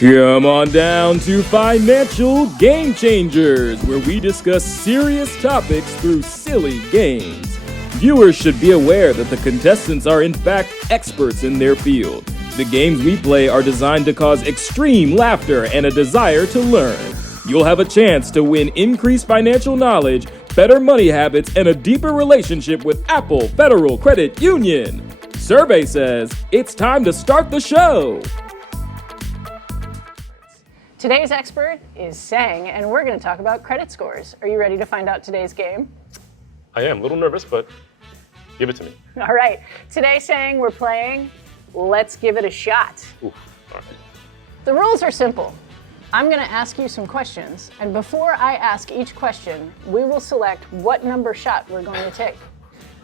Come on down to Financial Game Changers, where we discuss serious topics through silly games. Viewers should be aware that the contestants are in fact experts in their field. The games we play are designed to cause extreme laughter and a desire to learn. You'll have a chance to win increased financial knowledge, better money habits, and a deeper relationship with Apple Federal Credit Union. Survey says it's time to start the show. Today's expert is Sang, and we're going to talk about credit scores. Are you ready to find out today's game? I am a little nervous, but give it to me. All right. Today, Sang, we're playing Let's Give It a Shot. Ooh, all right. The rules are simple. I'm going to ask you some questions, and before I ask each question, we will select what number shot we're going to take.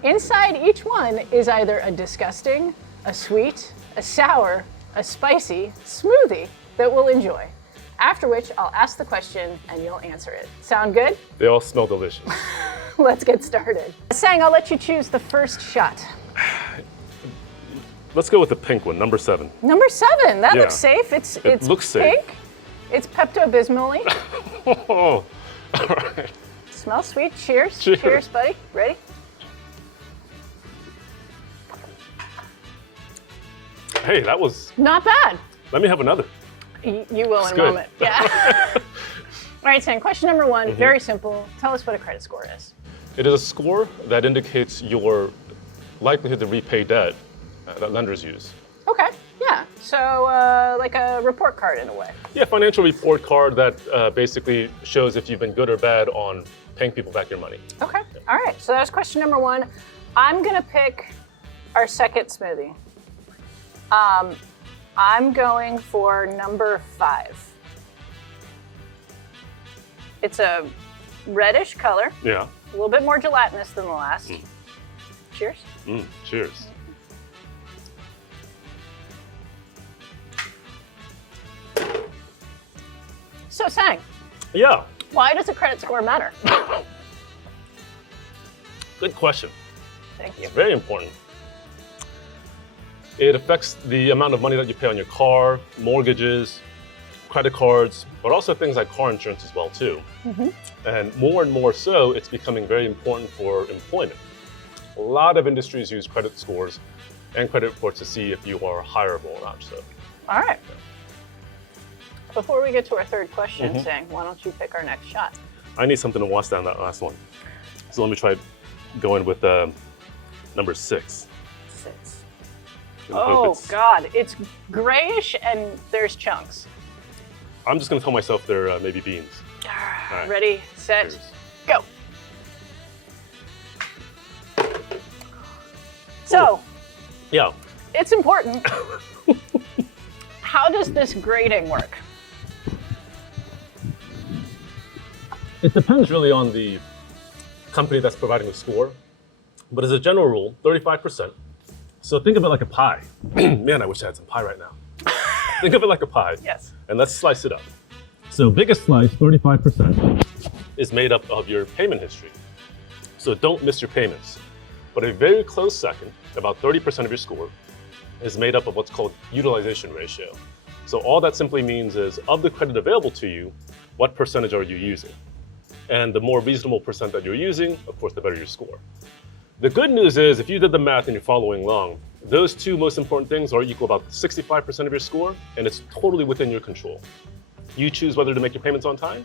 Inside each one is either a disgusting, a sweet, a sour, a spicy smoothie that we'll enjoy. After which, I'll ask the question and you'll answer it. Sound good? They all smell delicious. Let's get started. Sang, I'll let you choose the first shot. Let's go with the pink one, number 7. Number 7, that Yeah. looks safe. It's looks pink. safe. It's Pepto-Bismol. Oh, all right. Smells sweet. Cheers. Cheers. Cheers, buddy. Ready? Hey, that was, Not bad. let me have another. You will in a good. moment. Yeah. All right, Sang, question number 1, very simple. Tell us what a credit score is. It is a score that indicates your likelihood to repay debt that lenders use. Okay, yeah. So like a report card in a way. Yeah, financial report card that basically shows if you've been good or bad on paying people back your money. Okay, all right. So that's question number 1. I'm gonna pick our second smoothie. I'm going for number 5. It's a reddish color, Yeah. a little bit more gelatinous than the last. Cheers. Cheers. So Sang, Yeah, why does a credit score matter? good question. Thank you. It's very important. It affects the amount of money that you pay on your car, mortgages, credit cards, but also things like car insurance as well too. And more so, it's becoming very important for employment. A lot of industries use credit scores and credit reports to see if you are hireable or not. So, All right. Before we get to our third question, Sang, why don't you pick our next shot? I need something to wash down that last one. So let me try going with number 6. 6. And hope Oh it's- God, it's grayish and there's chunks. I'm just gonna tell myself they're maybe beans. right. Ready, set, Cheers. go. So, Yeah. it's important. How does this grading work? It depends really on the company that's providing the score, but as a general rule, 35%. So think of it like a pie. Man, I wish I had some pie right now. Think of it like a pie. Yes. And let's slice it up. So biggest slice, 35%, is made up of your payment history. So don't miss your payments. But a very close second, about 30% of your score, is made up of what's called utilization ratio. So all that simply means is, of the credit available to you, what percentage are you using? And the more reasonable percent that you're using, of course, the better your score. The good news is, if you did the math and you're following along, those two most important things are equal about 65% of your score, and it's totally within your control. You choose whether to make your payments on time,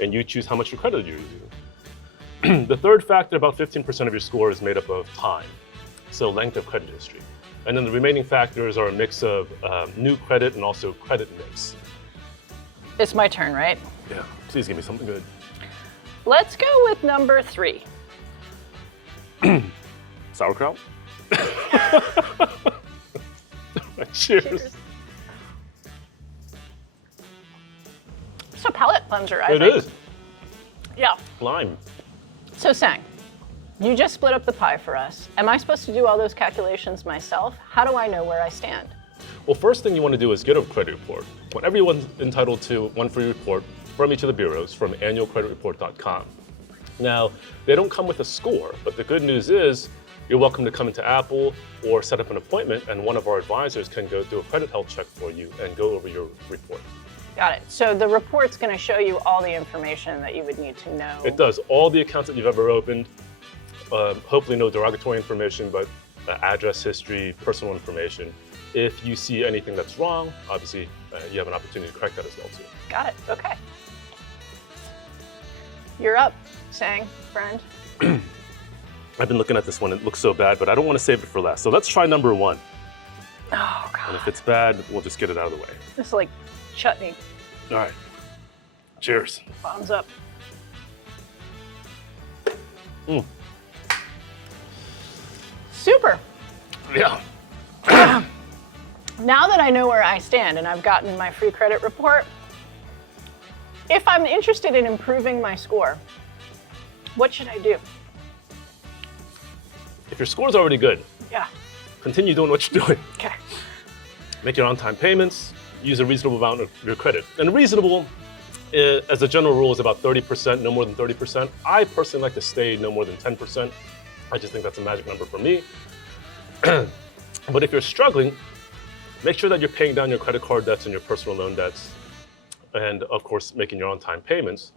and you choose how much your credit you're using. The third factor, about 15% of your score, is made up of time, so length of credit history. And then the remaining factors are a mix of new credit and also credit mix. It's my turn, right? Yeah, please give me something good. Let's go with number 3. Sauerkraut? Cheers. It's a palate cleanser, I It think. is. Yeah. Lime. So Sang, you just split up the pie for us. Am I supposed to do all those calculations myself? How do I know where I stand? Well, first thing you want to do is get a credit report. Well, everyone's entitled to one free report from each of the bureaus from annualcreditreport.com. Now, they don't come with a score, but the good news is you're welcome to come into Apple or set up an appointment, and one of our advisors can go do a credit health check for you and go over your report. Got it. So the report's going to show you all the information that you would need to know. It does. All the accounts that you've ever opened, hopefully no derogatory information, but address history, personal information. If you see anything that's wrong, obviously you have an opportunity to correct that as well too. Got it. Okay. You're up, Sang, friend. I've been looking at this one. It looks so bad, but I don't want to save it for last. So let's try number 1. Oh, God. And if it's bad, we'll just get it out of the way. This is like chutney. All right. Cheers. Bottoms up. Super. Yeah. Now that I know where I stand and I've gotten my free credit report, if I'm interested in improving my score, what should I do? If your score's already good, Yeah. continue doing what you're doing. Okay. Make your on-time payments, use a reasonable amount of your credit. And reasonable, as a general rule, is about 30%, no more than 30%. I personally like to stay no more than 10%. I just think that's a magic number for me. But if you're struggling, make sure that you're paying down your credit card debts and your personal loan debts, and of course, making your on-time payments.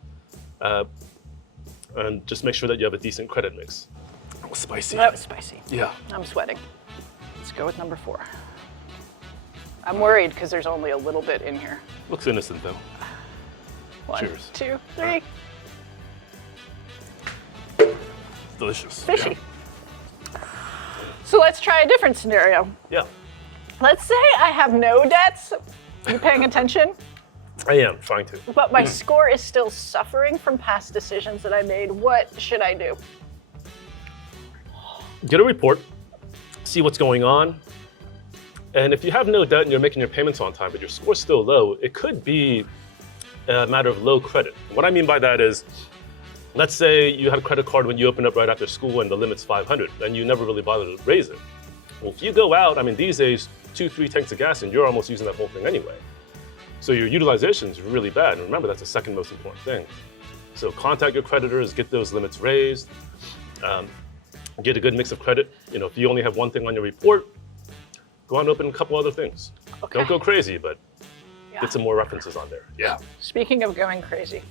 And just make sure that you have a decent credit mix. That was spicy. That was spicy. Yeah. I'm sweating. Let's go with number 4. I'm worried because there's only a little bit in here. Looks innocent though. 1, Cheers. 2, 3. Delicious. Fishy. So let's try a different scenario. Yeah. Let's say I have no debts. You paying attention? I am trying to. But my score is still suffering from past decisions that I made. What should I do? Get a report, see what's going on. And if you have no debt and you're making your payments on time, but your score's still low, it could be a matter of low credit. What I mean by that is, let's say you had a credit card when you opened up right after school and the limit's 500 and you never really bothered to raise it. Well, if you go out, I mean, these days, 2-3 tanks of gas and you're almost using that whole thing anyway. So your utilization is really bad. And remember, that's the second most important thing. So contact your creditors, get those limits raised, get a good mix of credit. You know, if you only have one thing on your report, go out and open a couple other things. Okay. Don't go crazy, but Yeah. get some more references on there. Yeah. Speaking of going crazy.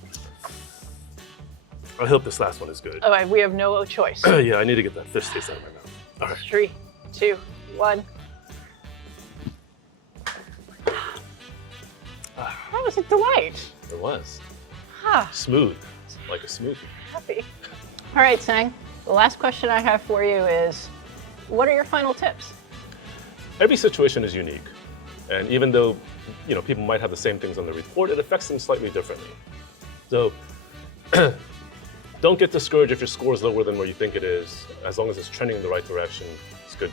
I hope this last one is good. Oh, we have no choice. Yeah, I need to get that fish taste out of my mouth. All right. 3, 2, 1. That was a delight. It was. Huh. Smooth, like a smoothie. Happy. All right, Sang. The last question I have for you is, what are your final tips? Every situation is unique. And even though, you know, people might have the same things on the report, it affects them slightly differently. So don't get discouraged if your score is lower than where you think it is. As long as it's trending in the right direction, it's good.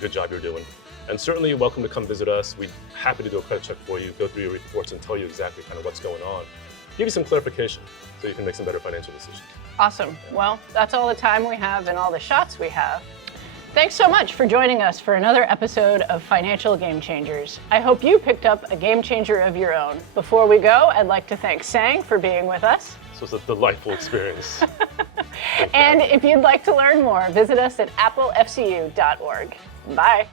Good job you're doing. And certainly you're welcome to come visit us. We're happy to do a credit check for you, go through your reports and tell you exactly kind of what's going on. Give you some clarification so you can make some better financial decisions. Awesome. Well, that's all the time we have and all the shots we have. Thanks so much for joining us for another episode of Financial Game Changers. I hope you picked up a game changer of your own. Before we go, I'd like to thank Sang for being with us. This was a delightful experience. And if you'd like to learn more, visit us at applefcu.org. Bye.